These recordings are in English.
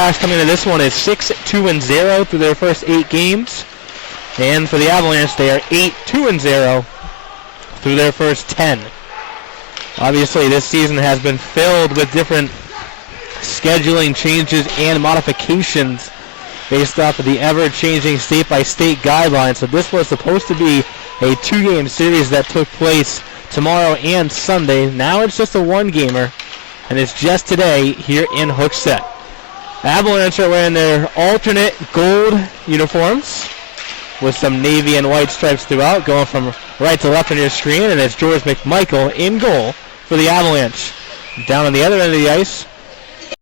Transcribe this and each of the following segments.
Coming into this one is 6-2-0 through their first 8 games. And for the Avalanche, they are 8-2-0 through their first 10. Obviously, this season has been filled with different scheduling changes and modifications based off of the ever-changing state-by-state guidelines. So this was supposed to be a 2-game series that took place tomorrow and Sunday. Now it's just a 1-gamer, and it's just today here in Hooksett. Avalanche are wearing their alternate gold uniforms with some navy and white stripes throughout, going from right to left on your screen, and it's George McMichael in goal for the Avalanche. Down on the other end of the ice,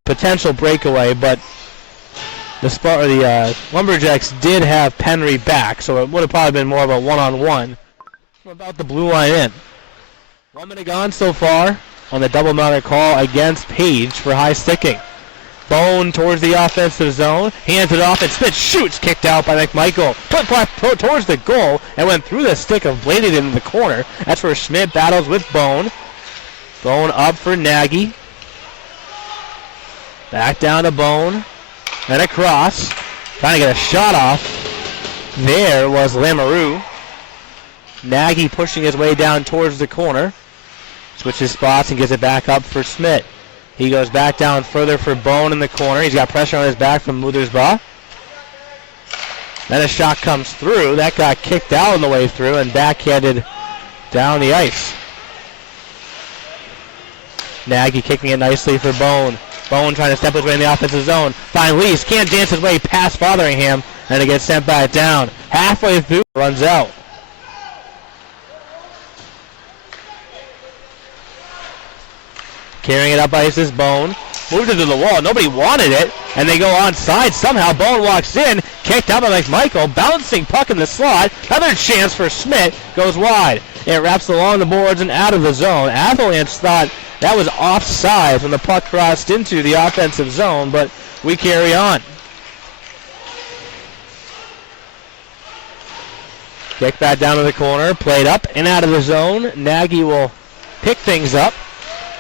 potential breakaway, but the Lumberjacks did have Penry back, so it would have probably been more of a one-on-one from about the blue line in. 1 minute gone so far on the double mounted call against Page for high sticking. Bone towards the offensive zone, hands it off, and Smith shoots, kicked out by McMichael. Put towards the goal and went through the stick of bladed into the corner. That's where Schmidt battles with Bone. Bone up for Nagy. Back down to Bone. And across. Trying to get a shot off. There was Lamoureux. Nagy pushing his way down towards the corner. Switches spots and gives it back up for Schmidt. He goes back down further for Bone in the corner. He's got pressure on his back from Muthersbaugh. Then a shot comes through. That got kicked out on the way through and backhanded down the ice. Nagy kicking it nicely for Bone. Bone trying to step his way in the offensive zone. Find Lease. Can't dance his way past Fotheringham. And it gets sent back down. Halfway through, runs out. Carrying it up ice is Bone. Moved it to the wall. Nobody wanted it. And they go onside. Somehow Bone walks in. Kicked out by McMichael. Bouncing puck in the slot. Another chance for Schmidt. Goes wide. It wraps along the boards and out of the zone. Avalanche thought that was offside when the puck crossed into the offensive zone. But we carry on. Kick back down to the corner. Played up and out of the zone. Nagy will pick things up.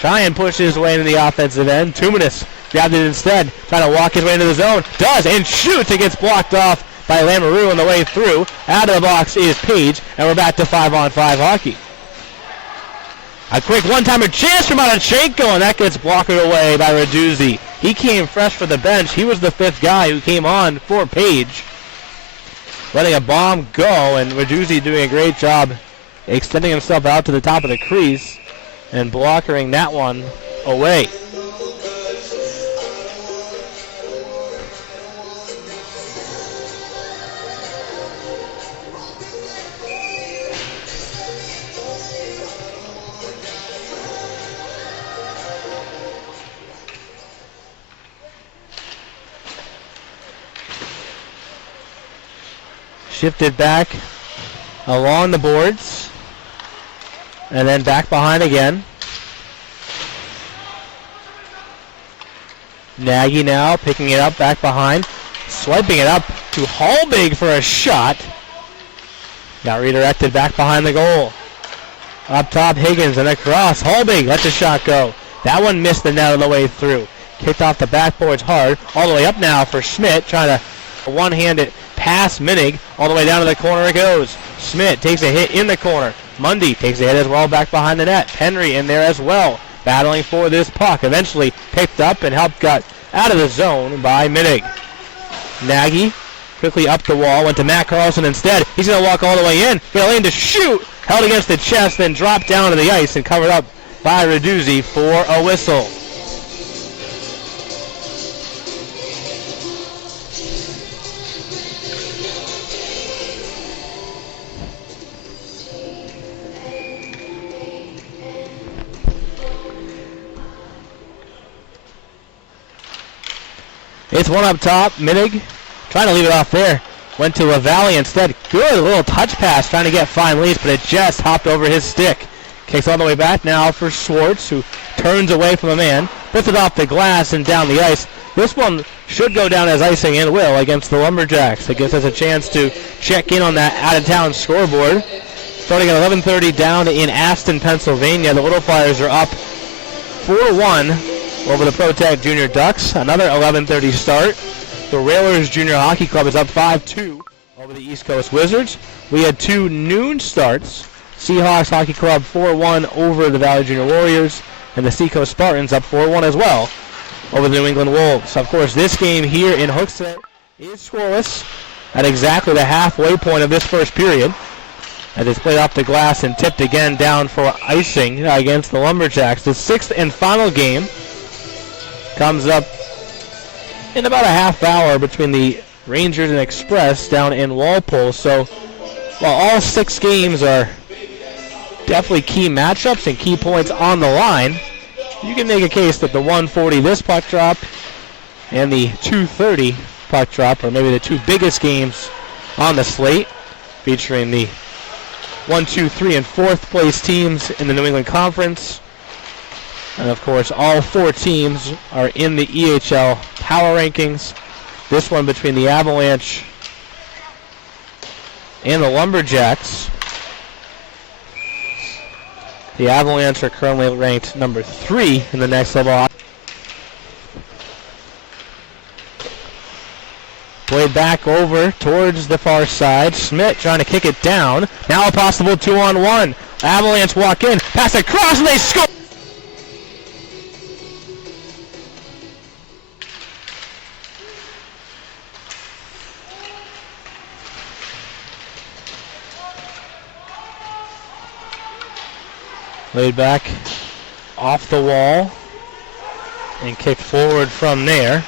Try and push his way into the offensive end. Tuminous grabbed it instead. Trying to walk his way into the zone. Does and shoots. It gets blocked off by Lamoureux on the way through. Out of the box is Page. And we're back to 5-on-5 hockey. A quick one-timer chance from Monachenko. And that gets blocked away by Raduzzi. He came fresh for the bench. He was the 5th guy who came on for Page. Letting a bomb go. And Raduzzi doing a great job extending himself out to the top of the crease and blockering that one away. Shifted back along the boards. And then back behind again. Nagy now picking it up back behind. Swiping it up to Hallbig for a shot. Got redirected back behind the goal. Up top Higgins and across. Hallbig lets the shot go. That one missed the net on the way through. Kicked off the backboards hard. All the way up now for Schmidt. Trying to one-handed pass Minig. All the way down to the corner it goes. Schmidt takes a hit in the corner. Mundy takes a hit as well back behind the net. Penry in there as well, battling for this puck. Eventually picked up and helped got out of the zone by Minig. Nagy quickly up the wall, went to Matt Carlson instead. He's going to walk all the way in, get a lane to shoot. Held against the chest, then dropped down to the ice and covered up by Raduzzi for a whistle. It's one up top. Minig trying to leave it off there. Went to LaValle instead. Good little touch pass trying to get fine leads, but it just hopped over his stick. Kicks all the way back now for Schwartz, who turns away from a man. Puts it off the glass and down the ice. This one should go down as icing and will against the Lumberjacks. It gives us a chance to check in on that out-of-town scoreboard. Starting at 11:30 down in Aston, Pennsylvania. The Little Flyers are up 4-1 over the ProTech Junior Ducks. Another 11:30 start. The Railers Junior Hockey Club is up 5-2 over the East Coast Wizards. We had 2 noon starts. Seahawks Hockey Club 4-1 over the Valley Junior Warriors, and the Seacoast Spartans up 4-1 as well over the New England Wolves. Of course, this game here in Hooksett is scoreless at exactly the halfway point of this first period, as it's played off the glass and tipped again down for icing against the Lumberjacks. The 6th and final game comes up in about a half hour between the Rangers and Express down in Walpole. So while all 6 games are definitely key matchups and key points on the line, you can make a case that the 140 this puck drop and the 230 puck drop are maybe the 2 biggest games on the slate, featuring the 1, 2, 3, and 4th place teams in the New England Conference. And of course, all 4 teams are in the EHL power rankings. This one between the Avalanche and the Lumberjacks. The Avalanche are currently ranked number 3 in the next level. Played back over towards the far side. Schmidt trying to kick it down. Now a possible 2-on-1. Avalanche walk in, pass across, and they score! Laid back off the wall and kicked forward from there.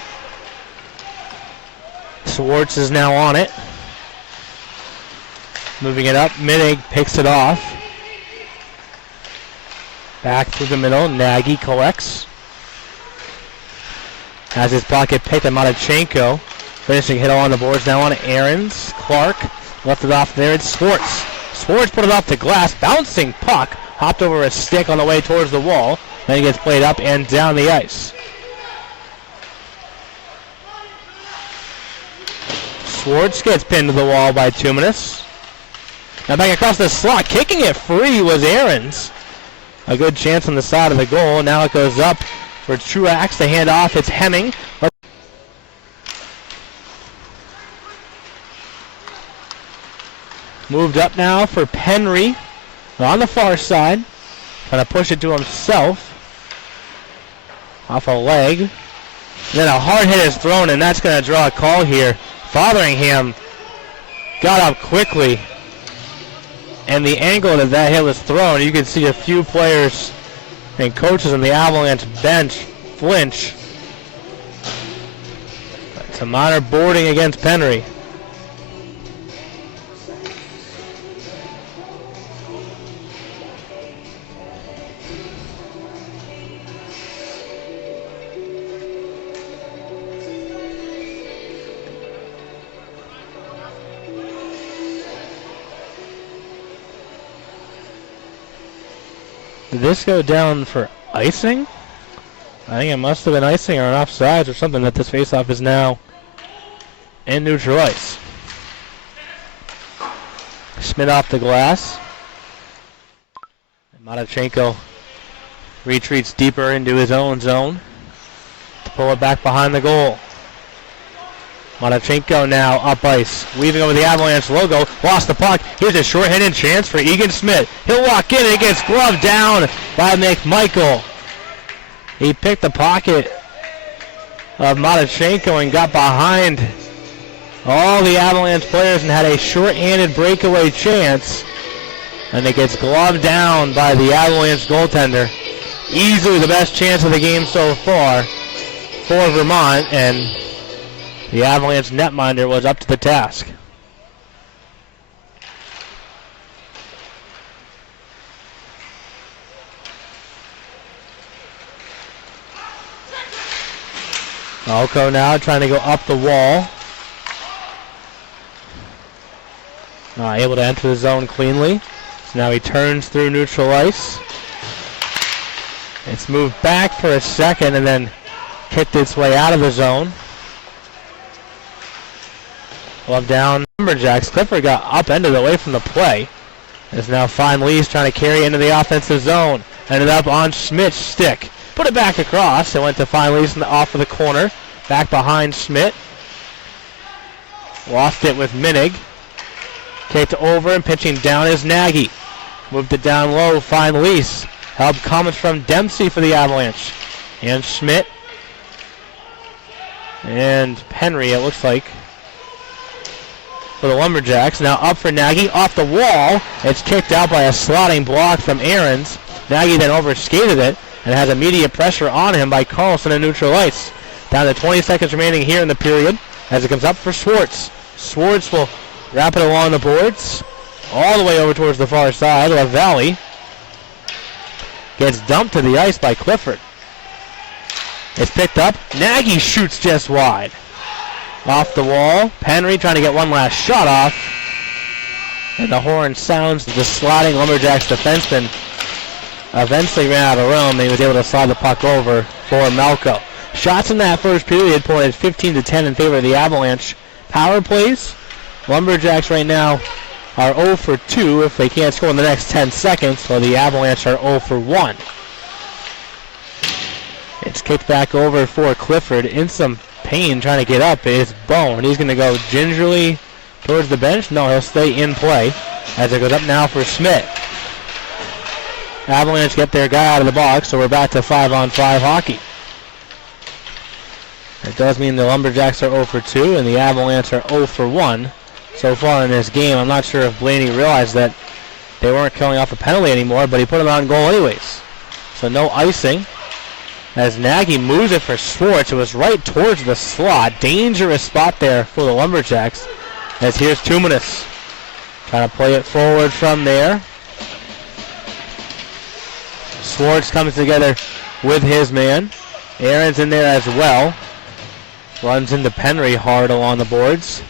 Swartz is now on it. Moving it up. Minnig picks it off. Back through the middle. Nagy collects. Has his pocket picked at Matachenko. Finishing hit on the boards now on Aarons. Clark left it off there. It's Swartz. Swartz put it off the glass. Bouncing puck. Hopped over a stick on the way towards the wall. Then he gets played up and down the ice. Swartz gets pinned to the wall by Tuminous. Now back across the slot. Kicking it free was Aarons. A good chance on the side of the goal. Now it goes up for Truax to hand off. It's Hemming. Moved up now for Penry on the far side. Trying to push it to himself. Off a leg. And then a hard hit is thrown, and that's going to draw a call here. Fotheringham got up quickly, and the angle that that hit was thrown, you can see a few players and coaches on the Avalanche bench flinch. It's a minor boarding against Penry. Did this go down for icing? I think it must have been icing or an offsides or something, that this faceoff is now in neutral ice. Schmidt off the glass. Matachenko retreats deeper into his own zone to pull it back behind the goal. Matachenko now up ice, weaving over the Avalanche logo, lost the puck. Here's a short-handed chance for Egan Smith. He'll walk in and it gets gloved down by McMichael. He picked the pocket of Matachenko and got behind all the Avalanche players and had a short-handed breakaway chance. And it gets gloved down by the Avalanche goaltender. Easily the best chance of the game so far for Vermont, and the Avalanche netminder was up to the task. Alco now trying to go up the wall. Not able to enter the zone cleanly. So now he turns through neutral ice. It's moved back for a second and then kicked its way out of the zone. Glove down, Lumberjacks. Clifford got upended away from the play. It's now Fine Lee's trying to carry into the offensive zone. Ended up on Schmidt's stick. Put it back across. It went to Feinleis off of the corner. Back behind Schmidt. Lost it with Minig. Kicked over and pitching down is Nagy. Moved it down low. Feinleis. Help comes from Dempsey for the Avalanche. And Schmidt. And Henry, it looks like, for the Lumberjacks. Now up for Nagy. Off the wall. It's kicked out by a slotting block from Ahrens. Nagy then overskated it and has immediate pressure on him by Carlson in neutral ice. Down to 20 seconds remaining here in the period as it comes up for Schwartz. Schwartz will wrap it along the boards all the way over towards the far side. LaValle gets dumped to the ice by Clifford. It's picked up. Nagy shoots just wide. Off the wall. Henry trying to get one last shot off. And the horn sounds. The sliding Lumberjacks defenseman eventually ran out of room, and he was able to slide the puck over for Malco. Shots in that first period pointed 15-10 in favor of the Avalanche. Power plays. Lumberjacks right now are 0 for 2 if they can't score in the next 10 seconds, while the Avalanche are 0 for 1. It's kicked back over for Clifford. In some pain trying to get up is Bone. He's going to go gingerly towards the bench. No, he'll stay in play as it goes up now for Schmidt. Avalanche get their guy out of the box, so we're back to 5-on-5 hockey. It does mean the Lumberjacks are 0 for 2 and the Avalanche are 0 for 1 so far in this game. I'm not sure if Blaney realized that they weren't killing off a penalty anymore, but he put them on goal anyways. So no icing. As Nagy moves it for Schwartz, it was right towards the slot. Dangerous spot there for the Lumberjacks. As here's Tumanis trying to play it forward from there. Schwartz comes together with his man. Aaron's in there as well. Runs into Penry hard along the boards.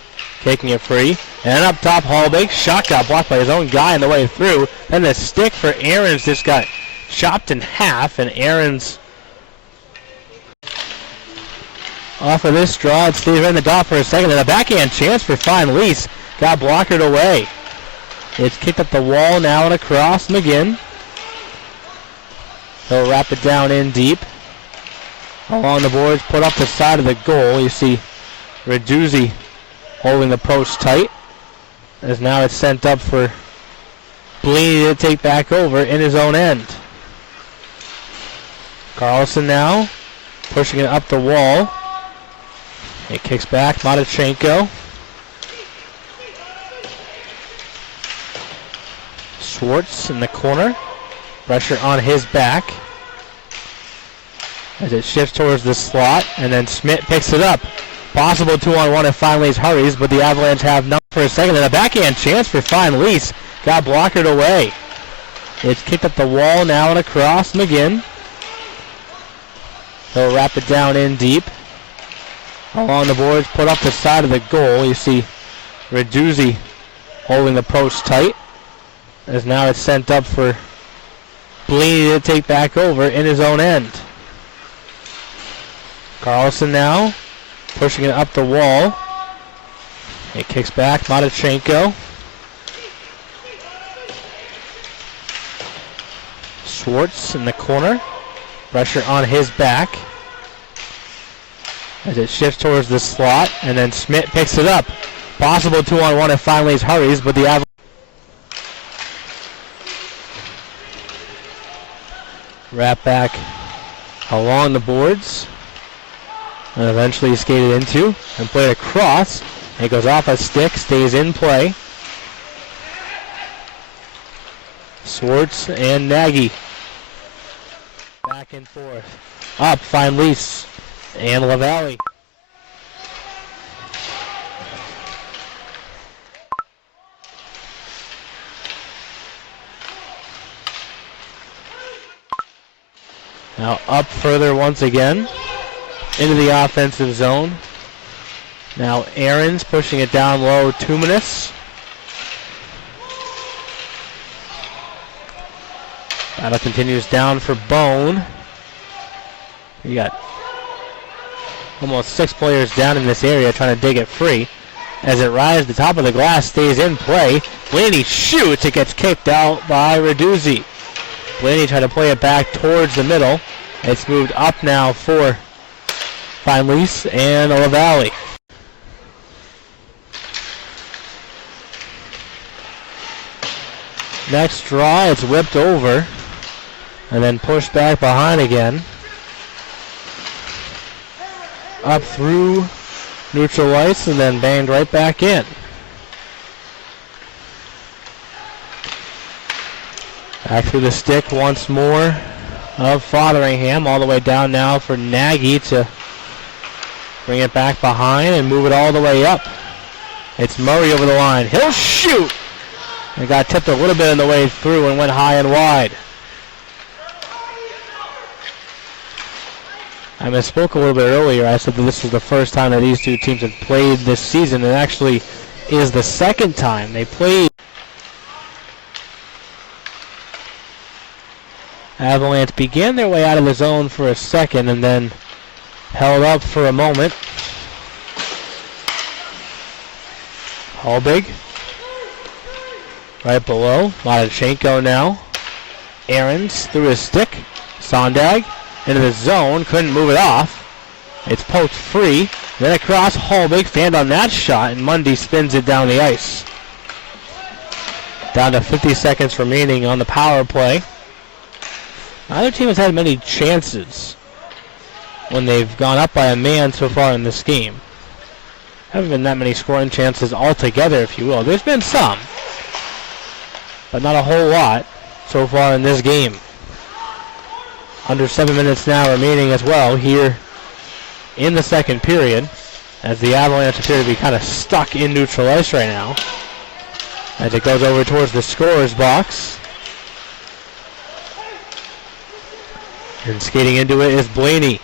Taking it free. And up top, Hallbeck. Shot got blocked by his own guy on the way through. Then the stick for Aaron's just got chopped in half. And Aaron's off of this draw. It stays right in the dot for a second. And a backhand chance for Feinleis. Got blockered away. It's kicked up the wall now and across. McGinn. He'll wrap it down in deep. Along the boards, put up the side of the goal. You see Raduzzi holding the post tight. As now it's sent up for Blaney to take back over in his own end. Carlson now pushing it up the wall. It kicks back, Matachenko. Schwartz in the corner. Pressure on his back as it shifts towards the slot, and then Schmidt picks it up. Possible 2-on-1 if Feinleis hurries, but the Avalanche have none for a second. And a backhand chance for Feinleis. Got blockered away. It's kicked up the wall now and across. McGinn. He'll wrap it down in deep. Along the boards, put up the side of the goal. You see Raduzzi holding the post tight. As now it's sent up for Blaney to take back over in his own end. Carlson now pushing it up the wall. It kicks back, Matachenko. Schwartz in the corner. Pressure on his back as it shifts towards the slot, and then Schmidt picks it up. Possible 2-on-1 if Feinleis hurries, but the Avalanche wrap back along the boards. And eventually skated into and played across. It goes off a stick, stays in play. Schwartz and Nagy. Back and forth. Up, Feinleis and LaValle. Now up further once again. Into the offensive zone. Now Ahrens pushing it down low. Tumanis. Battle continues down for Bone. You got almost 6 players down in this area trying to dig it free. As it rises to the top of the glass, stays in play. Blaney shoots. It gets kicked out by Raduzzi. Blaney tried to play it back towards the middle. It's moved up now for Fine-Lease and LaValle. Next draw, it's whipped over and then pushed back behind again. Up through neutral ice and then banged right back in. Back through the stick once more of Fotheringham, all the way down now for Nagy to bring it back behind and move it all the way up. It's Murray over the line. He'll shoot! It got tipped a little bit on the way through and went high and wide. I misspoke a little bit earlier. I said that this was the first time that these two teams had played this season. It actually is the second time they played. Avalanche began their way out of the zone for a second and then held up for a moment. Halbig right below. Modichenko now. Aarons through his stick. Sondag into the zone. Couldn't move it off. It's poked free. Then across. Halbig fanned on that shot, and Mundy spins it down the ice. Down to 50 seconds remaining on the power play. Neither team has had many chances when they've gone up by a man so far in this game. Haven't been that many scoring chances altogether, if you will. There's been some, but not a whole lot so far in this game. Under 7 minutes now remaining as well here in the second period, as the Avalanche appear to be kind of stuck in neutral ice right now. As it goes over towards the scorer's box. And skating into it is Blaney.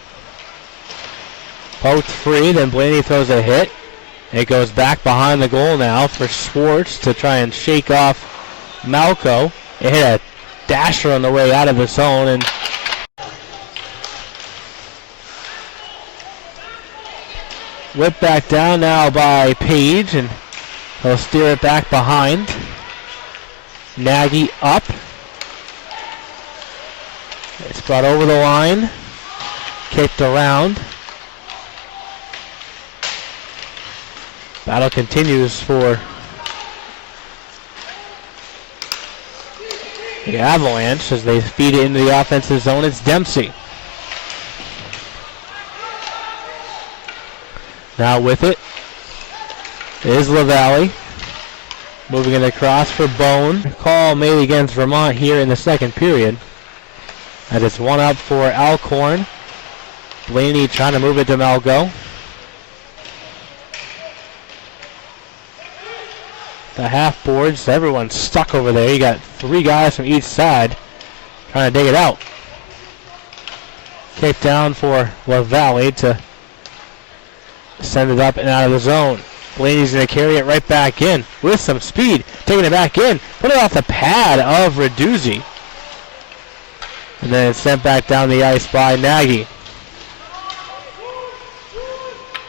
Poked free, then Blaney throws a hit. It goes back behind the goal now for Schwartz to try and shake off Malco. It hit a dasher on the way out of the zone, and whipped back down now by Page, and he'll steer it back behind. Nagy up. It's brought over the line, kicked around. Battle continues for the Avalanche as they feed it into the offensive zone. It's Dempsey. Now with it is LaValle. Moving it across for Bone. Call made against Vermont here in the second period. As it's one up for Alcorn. Blaney trying to move it to Malgo. The half boards, everyone's stuck over there. You got three guys from each side trying to dig it out. Kick down for LaValle to send it up and out of the zone. Blaney's going to carry it right back in with some speed. Taking it back in. Put it off the pad of Raduzzi. And then it's sent back down the ice by Nagy.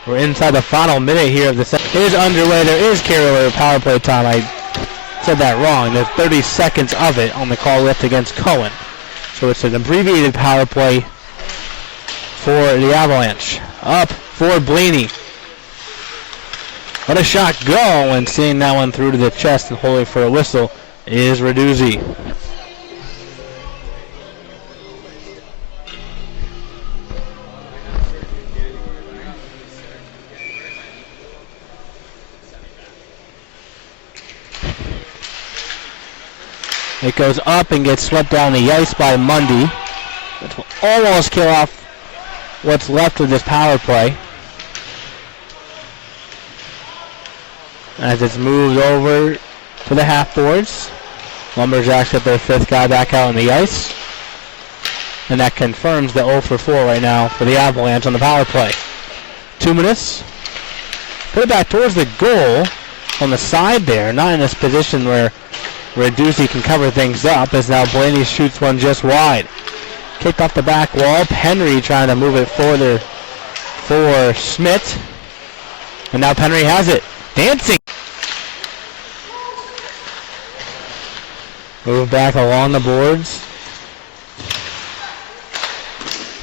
We're inside the final minute here of the second. It is underway. There is carryover power play time. I said that wrong. There's 30 seconds of it on the call left against Cohen. So it's an abbreviated power play for the Avalanche. Up for Blaney. Let a shot go, and seeing that one through to the chest and holding for a whistle is Raduzzi. It goes up and gets swept down the ice by Mundy. It will almost kill off what's left of this power play. As it's moved over to the half boards. Lumberjacks get their fifth guy back out on the ice. And that confirms the 0 for 4 right now for the Avalanche on the power play. 2 minutes. Put it back towards the goal on the side there. Not in this position where Raduzzi can cover things up, as now Blaney shoots one just wide. Kicked off the back wall. Penry trying to move it further for Schmidt. And now Penry has it. Dancing. Move back along the boards.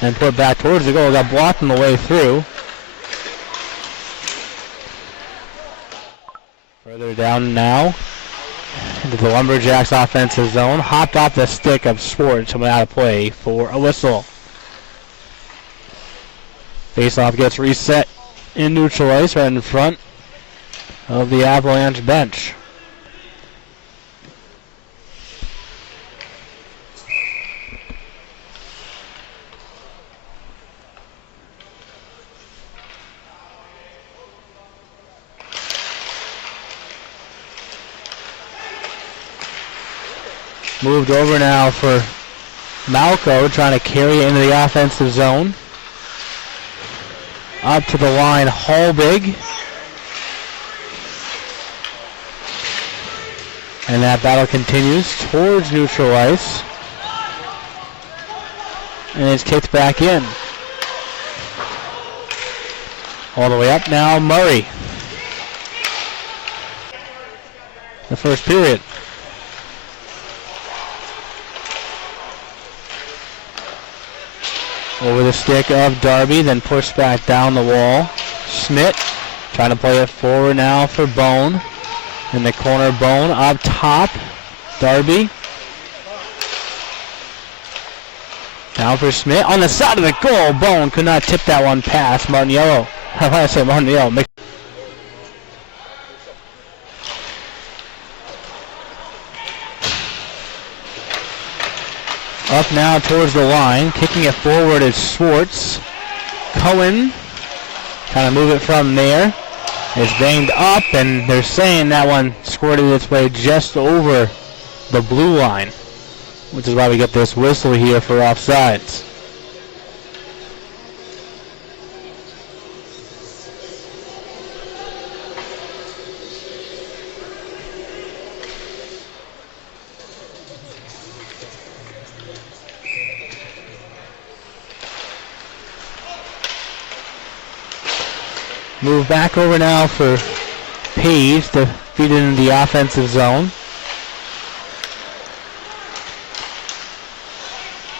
and put back towards the goal. Got blocked on the way through. Further down now into the Lumberjacks offensive zone. Hopped off the stick of Schwartz, coming out of play for a whistle. Faceoff gets reset in neutral ice right in front of the Avalanche bench. Moved over now for Malco, trying to carry it into the offensive zone. Up to the line, Hallbig. And that battle continues towards neutral ice. And it's kicked back in. All the way up now, Murray. The first period. Over the stick of Darby, then pushed back down the wall. Schmidt trying to play it forward now for Bone. In the corner, Bone up top. Darby. Down for Schmidt. On the side of the goal, Bone could not tip that one past Martiniello. I want to say Martiniello. Up now towards the line. Kicking it forward is Schwartz. Cohen trying to move it from there. It's banged up, and they're saying that one squirted its way just over the blue line, which is why we get this whistle here for offsides. Move back over now for Page to feed it into the offensive zone.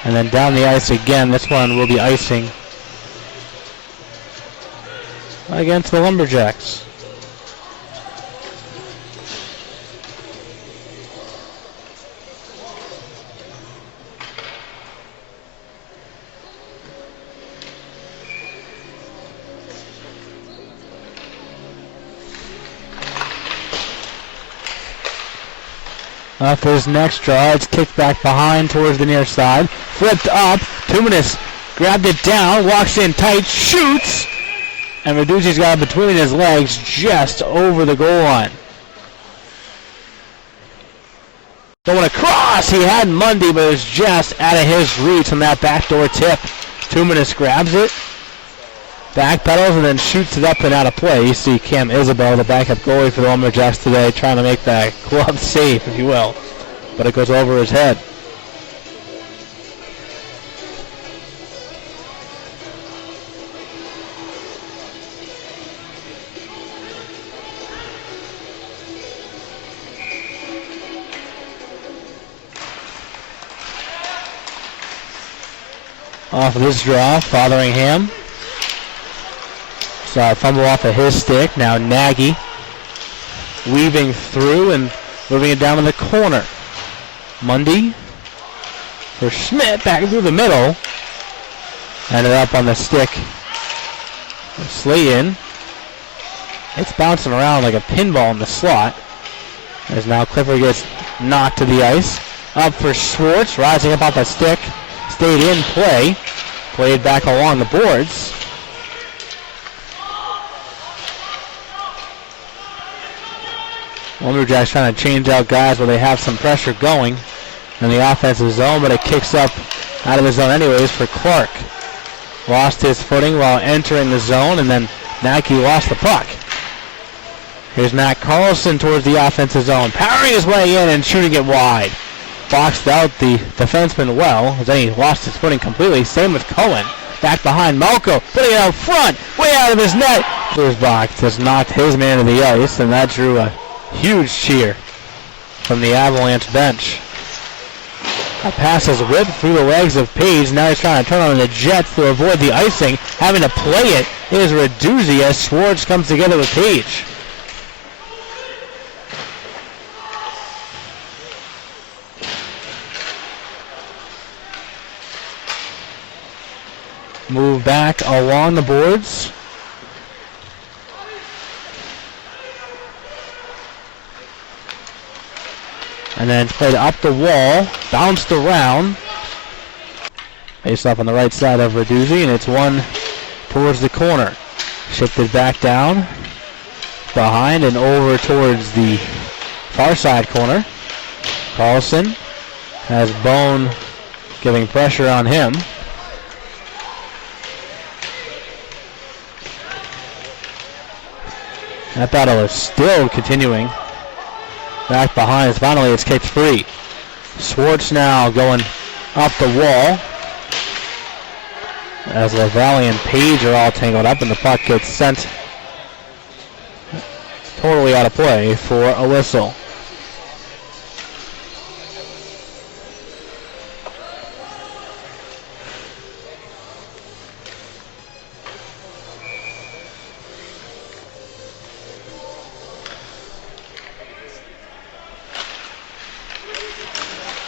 And then down the ice again. This one will be icing against the Lumberjacks. Off his next draw, it's kicked back behind towards the near side. Flipped up, Tumanis grabbed it down, walks in tight, shoots! And Reducci's got it between his legs just over the goal line. Going across, he had Mundy, but it was just out of his reach on that backdoor tip. Tumanis grabs it, backpedals, and then shoots it up and out of play. You see Cam Isabel, the backup goalie for the Lumberjacks today, trying to make that glove safe, if you will. But it goes over his head. Off of this draw, Fotheringham. Saw a fumble off of his stick. Now Nagy weaving through and moving it down in the corner. Mundy for Schmidt, back through the middle. Ended up on the stick. Slayton. It's bouncing around like a pinball in the slot. As now Clifford gets knocked to the ice. Up for Schwartz, rising up off the stick. Stayed in play. Played back along the boards. Lumberjacks trying to change out guys where they have some pressure going in the offensive zone, but it kicks up out of the zone anyways for Clark. Lost his footing while entering the zone, and then Nagy lost the puck. Here's Matt Carlson towards the offensive zone, powering his way in and shooting it wide. Boxed out the defenseman well, then he lost his footing completely. Same with Cohen. Back behind Malco, putting it out front, way out of his net. His box just knocked his man to the ice, and that drew a huge cheer from the Avalanche bench. A pass is whipped through the legs of Page. Now he's trying to turn on the Jets to avoid the icing. Having to play it is Raduzzi as Schwartz comes together with Page. Move back along the boards. And then played up the wall, bounced around. Face off on the right side of Raduzzi, and it's one towards the corner. Shifted back down, behind and over towards the far side corner. Carlson has Bone giving pressure on him. That battle is still continuing. Back behind, finally it's kicked free. Schwartz now going up the wall. As LaValle and Page are all tangled up and the puck gets sent totally out of play for a whistle.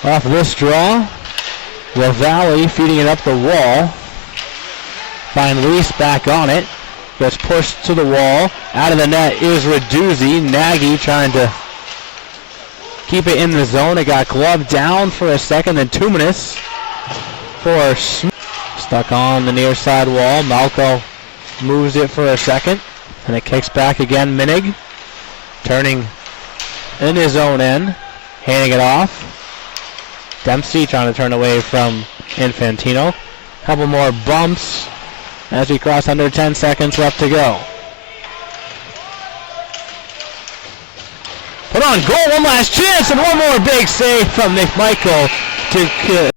Off of this draw, LaValle feeding it up the wall. Find Reese back on it. Gets pushed to the wall. Out of the net is Raduzzi. Nagy trying to keep it in the zone. It got gloved down for a second. Then 2 minutes for Smith. Stuck on the near side wall. Malco moves it for a second. And it kicks back again. Minig turning in his own end. Handing it off. Dempsey trying to turn away from Infantino. Couple more bumps as we cross under 10 seconds left to go. Put on goal, one last chance, and one more big save from McMichael to